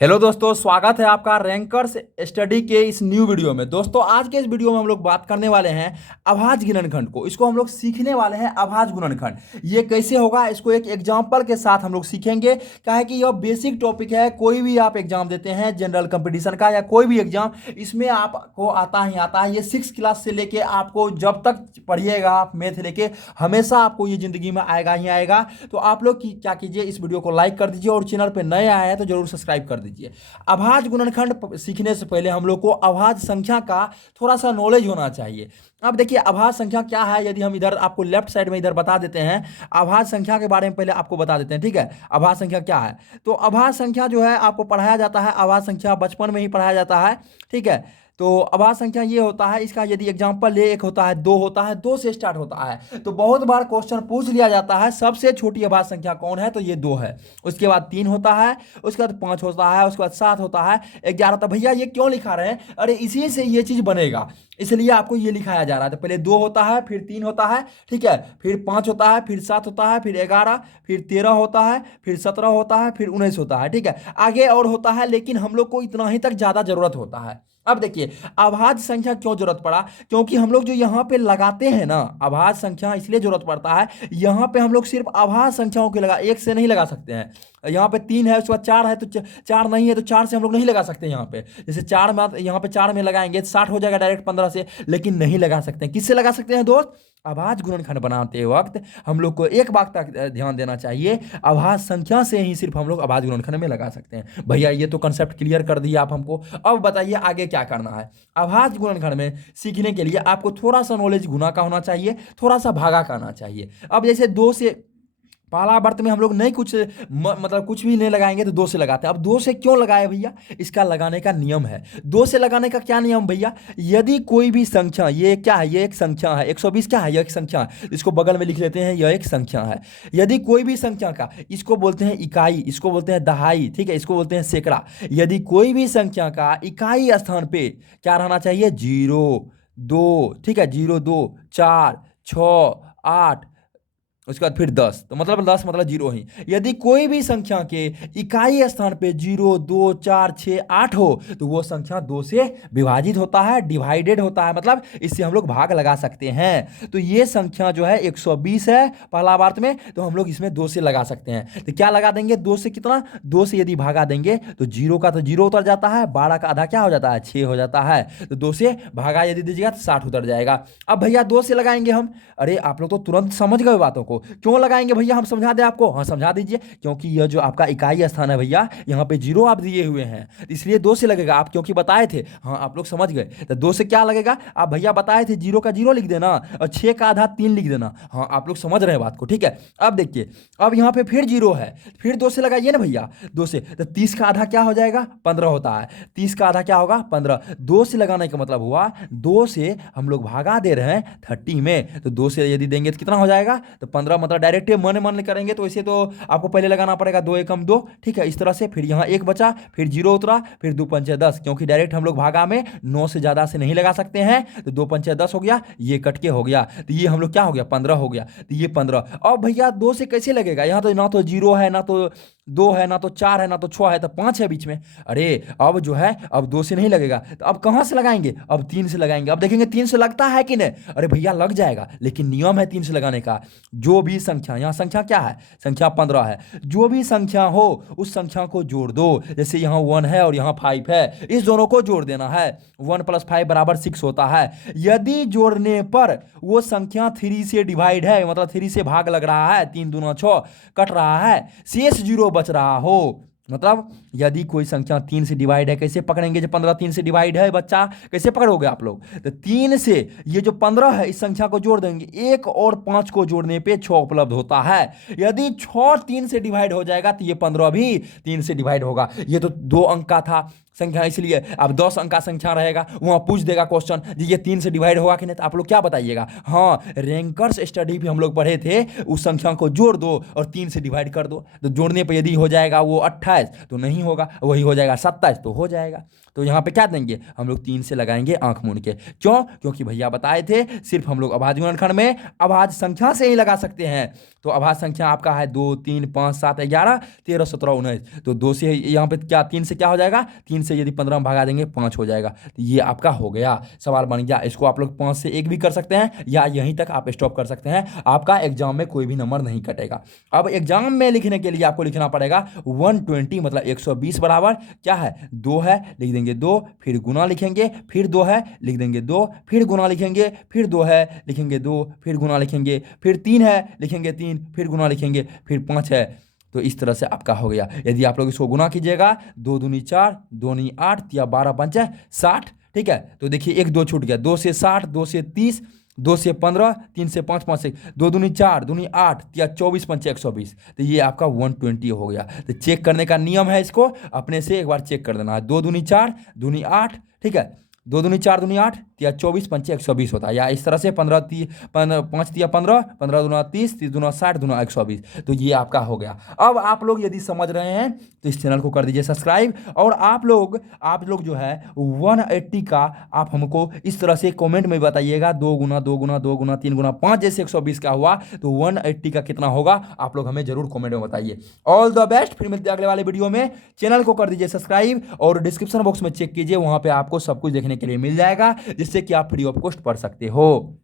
Hello दोस्तों, स्वागत है आपका रैंकर्स स्टडी के इस न्यू वीडियो में। दोस्तों, आज के इस वीडियो में हम लोग बात करने वाले हैं अभाज्य गुणनखंड को। इसको हम लोग सीखने वाले हैं अभाज्य गुणनखंड। ये कैसे होगा, इसको एक एग्जांपल के साथ हम लोग सीखेंगे। क्या है कि यह बेसिक टॉपिक है। कोई भी आप एग्जाम देते हैं, जनरल कंपटीशन का या कोई भी एग्जाम, इसमें आपको आता ही आता है। ये 6 क्लास से लेके आपको जब तक पढ़िएगा आप मैथ लेके, हमेशा आपको ये जिंदगी में आएगा ही आएगा। तो आप लोग क्या कीजिए, इस वीडियो को लाइक कर दीजिए और चैनल पे नए आए हैं तो जरूर सब्सक्राइब कर दीजिए। अभाज्य गुणनखंड सीखने से पहले हम लोग को अभाज्य संख्या का थोड़ा सा नॉलेज होना चाहिए। अब देखिए, अभाज्य संख्या क्या है। यदि हम इधर आपको लेफ्ट साइड में इधर बता देते हैं, अभाज्य संख्या के बारे में पहले आपको बता देते हैं, ठीक है। अभाज्य संख्या क्या है, तो अभाज्य संख्या जो है आपको पढ़ाया जाता है। अभाज्य संख्या बचपन में ही पढ़ाया जाता है, ठीक है। तो अभाज्य संख्या ये होता है, इसका यदि एग्जांपल ले, एक होता है, दो होता है, दो से स्टार्ट होता है। तो बहुत बार क्वेश्चन पूछ लिया जाता है सबसे छोटी अभाज्य संख्या कौन है, तो ये दो है। उसके बाद 3 होता है, उसके बाद 5 होता है, उसके बाद 7 होता है, 11 होता है। भैया ये क्यों लिखा रहे हैं, अरे इसी से ये चीज बनेगा, इसलिए आपको ये लिखाया जा रहा है। तो पहले 2 होता है, फिर 3 होता है, ठीक है, फिर 5 होता है, फिर 7 होता है, फिर 11, फिर 13 होता है, फिर 17 होता है, फिर 19 होता है, ठीक है। आगे और होता है, लेकिन हम लोग को इतना ही तक ज्यादा जरूरत होता है। अब देखिए, अभाज्य संख्या क्यों जरूरत पड़ा, क्योंकि हम लोग जो यहाँ पे लगाते हैं ना, अभाज्य संख्या इसलिए जरूरत पड़ता है। यहाँ पे हम लोग सिर्फ अभाज्य संख्याओं के लगा, एक से नहीं लगा सकते हैं। यहाँ पे 3 है, उसके बाद 4 है, तो 4 नहीं है तो 4 से हम लोग नहीं लगा सकते। यहाँ पे जैसे 4 में, यहाँ पे 4 में लगाएंगे 60 हो जाएगा डायरेक्ट 15 से, लेकिन नहीं लगा सकते हैं। किससे लगा सकते हैं दोस्त, अभाज्य गुणनखंड बनाते वक्त हम लोग को एक बात तक ध्यान देना चाहिए, अभाज्य संख्या से ही सिर्फ हम लोग अभाज्य गुणनखंड में लगा सकते हैं। भैया ये तो कंसेप्ट क्लियर कर दिया आप हमको। अब बताइए आगे क्या करना है। अभाज्य गुणनखंड में सीखने के लिए आपको थोड़ा सा नॉलेज गुणा का होना चाहिए, थोड़ा सा भागा का आना चाहिए। अब जैसे 2 से पहला वर्त में हम लोग नहीं कुछ मतलब कुछ भी नहीं लगाएंगे तो 2 से लगाते हैं। अब 2 से क्यों लगाए भैया, इसका लगाने का नियम है। 2 से लगाने का क्या नियम भैया, यदि कोई भी संख्या, ये क्या है, ये एक संख्या है, 120 क्या है, यह एक संख्या है, इसको बगल में लिख लेते हैं, यह एक संख्या है। यदि कोई भी संख्या का, इसको बोलते हैं इकाई, इसको बोलते हैं दहाई, ठीक है, इसको बोलते हैं सैकड़ा। यदि कोई भी संख्या का इकाई स्थान पे क्या रहना चाहिए, 0, 2, ठीक है, 0, 2, 4, 6, 8, उसके बाद फिर 10, तो मतलब 10 मतलब 0 ही। यदि कोई भी संख्या के इकाई स्थान पे 0, 2, 4, 6, 8 हो, तो वो संख्या 2 से विभाजित होता है, डिवाइडेड होता है, मतलब इससे हम लोग भाग लगा सकते हैं। तो ये संख्या जो है 120 है पहला वर्त में, तो हम लोग इसमें 2 से लगा सकते हैं। तो क्या लगा देंगे, 2 से कितना, 2 से यदि भागा देंगे तो 0 का तो 0 उतर जाता है, 12 का आधा क्या हो जाता है, 6 हो जाता है। तो 2 से भागा यदि दीजिएगा तो 60 उतर जाएगा। अब भैया 2 से लगाएंगे हम, अरे आप लोग तो तुरंत समझ गए बातों को। क्यों लगाएंगे भैया, हम समझा दें आपको, हाँ समझा दीजिए। क्योंकि यह जो आपका इकाई स्थान है भैया, यहाँ पे 0 आप दिए हुए हैं, इसलिए 2 से लगेगा। आप क्योंकि बताए थे, हाँ आप लोग समझ गए। तो 2 से क्या लगेगा, आप भैया बताए थे 0 का 0 लिख देना और 6 का आधा 3 लिख देना। हाँ आप लोग समझ रहे हैं बात को, ठीक है। अब देखिए, अब यहाँ पे फिर 0 है, फिर 2 से लगाइए ना भैया, 2 से, तो 30 का आधा क्या हो जाएगा, 15 होता है। 30 का आधा क्या होगा, 15। 2 से लगाने का मतलब हुआ 2 से हम लोग भागा दे रहे हैं 30 में, तो 2 से यदि देंगे तो कितना हो जाएगा, तो 15, मतलब डायरेक्ट मन मन करेंगे तो इसे तो आपको पहले लगाना पड़ेगा, 2 एकम 2, ठीक है, इस तरह से। फिर यहाँ 1 बचा, फिर 0 उतरा, फिर 2 पंचे 10, क्योंकि डायरेक्ट हम लोग भागा में 9 से ज्यादा से नहीं लगा सकते हैं, तो 2 पंचे 10 हो गया, ये कट के हो गया, तो ये हम लोग क्या हो गया, 15 हो गया, तो ये 15। और भैया 2 से कैसे लगेगा, यहाँ तो ना तो 0 है, ना तो 2 है, ना तो 4 है, ना तो 6 है, तो 5 है बीच में। अरे अब जो है, अब 2 से नहीं लगेगा, तो अब कहां से लगाएंगे, अब 3 से लगाएंगे। अब देखेंगे 3 से लगता है कि नहीं, अरे भैया लग जाएगा, लेकिन नियम है 3 से लगाने का। जो भी संख्या, यहाँ संख्या क्या है, संख्या 15 है, जो भी संख्या हो उस संख्या को जोड़ दो। जैसे यहाँ 1 है और यहाँ 5 है, इस दोनों को जोड़ देना है। 1 + 5 = 6 होता है। यदि जोड़ने पर वो संख्या 3 से डिवाइड है, मतलब 3 से भाग लग रहा है, 3 दूना 6 कट रहा है, शेष 0 बच रहा हो, मतलब यदि कोई संख्या 3 से डिवाइड है, कैसे पकड़ेंगे, जब 15 3 से डिवाइड है बच्चा, कैसे पकड़ोगे आप लोग, तो 3 से ये जो 15 है इस संख्या को जोड़ देंगे, 1 और 5 को जोड़ने पे 6 उपलब्ध होता है। यदि 6 3 से डिवाइड हो जाएगा तो ये 15 भी 3 से डिवाइड होगा। ये तो 2 अंक का था संख्या, इसलिए अब 10 अंक का संख्या रहेगा, वहां पूछ देगा क्वेश्चन ये 3 से डिवाइड होगा कि नहीं, तो आप लोग क्या बताइएगा, हाँ रैंकर्स स्टडी भी हम लोग पढ़े थे, उस संख्या को जोड़ दो और 3 से डिवाइड कर दो। तो जोड़ने पर यदि हो जाएगा वो 28, 27 तो नहीं होगा, वही हो जाएगा 27 तो हो जाएगा। तो यहाँ पे क्या देंगे हम लोग 3 से लगाएंगे आंख मूंद के। क्यों? क्योंकि भैया बताए थे सिर्फ हम लोग अभाज्य गुणनखंड में अभाज्य संख्या से ही लगा सकते हैं। तो अभाज्य संख्या आपका है 2 3 5 7 11 13 17 19। तो 2 से यहाँ पे क्या 3 से क्या हो जाएगा, 3 से यदि 15 में भगा देंगे 5 हो जाएगा। तो ये आपका हो गया, सवाल बन गया। इसको आप लोग 5 से 1 भी कर सकते हैं या यहीं तक आप स्टॉप कर सकते हैं, आपका एग्जाम में कोई भी नंबर नहीं कटेगा। अब एग्जाम में लिखने के लिए आपको लिखना पड़ेगा 120 मतलब 120 बराबर क्या है 2 है, लिख देंगे 2, फिर गुना लिखेंगे, फिर 2 है लिख देंगे 2, फिर गुना लिखेंगे, फिर 2 है लिखेंगे 2, फिर गुना लिखेंगे, फिर 3 है लिखेंगे 3, फिर गुना लिखेंगे, फिर 5 है। तो इस तरह से आपका हो गया। यदि आप लोग इसको गुना कीजिएगा 2 दूनी 4, 2 नी 8 या 12 पंचे 60, ठीक है। तो देखिए 1 2 छूट गया, 2 से 60, 2 से 30, 2 से 15, 3 से 5, 5 से 2 दूनी 4, दूनी 8 या 24 पंचे 120। तो ये आपका 120 हो गया। तो चेक करने का नियम है, इसको अपने से एक बार चेक कर देना है। 2 दूनी 4, दूनी 8, ठीक है, 2 दूनी 4 दूनी 8 या 24 पंचे 120 होता है, या इस तरह से 15 5 तिया 15, 15 दूना 30, 30 दूना 60, दूना 120। तो ये आपका हो गया। अब आप लोग यदि समझ रहे हैं तो इस चैनल को कर दीजिए सब्सक्राइब। और आप लोग जो है 180 का आप हमको इस तरह से कमेंट में बताइएगा, 2 गुना 2 गुना 2 गुना 3 गुना 5 जैसे 120 का हुआ तो 180 का कितना होगा, आप लोग हमें जरूर कमेंट में बताइए। ऑल द बेस्ट, फिर मिलते हैं अगले वाले वीडियो में। चैनल को कर दीजिए सब्सक्राइब और डिस्क्रिप्शन बॉक्स में चेक कीजिए, वहां पे आपको सब कुछ देखने के लिए मिल जाएगा, जिससे कि आप फ्री ऑफ कॉस्ट पढ़ सकते हो।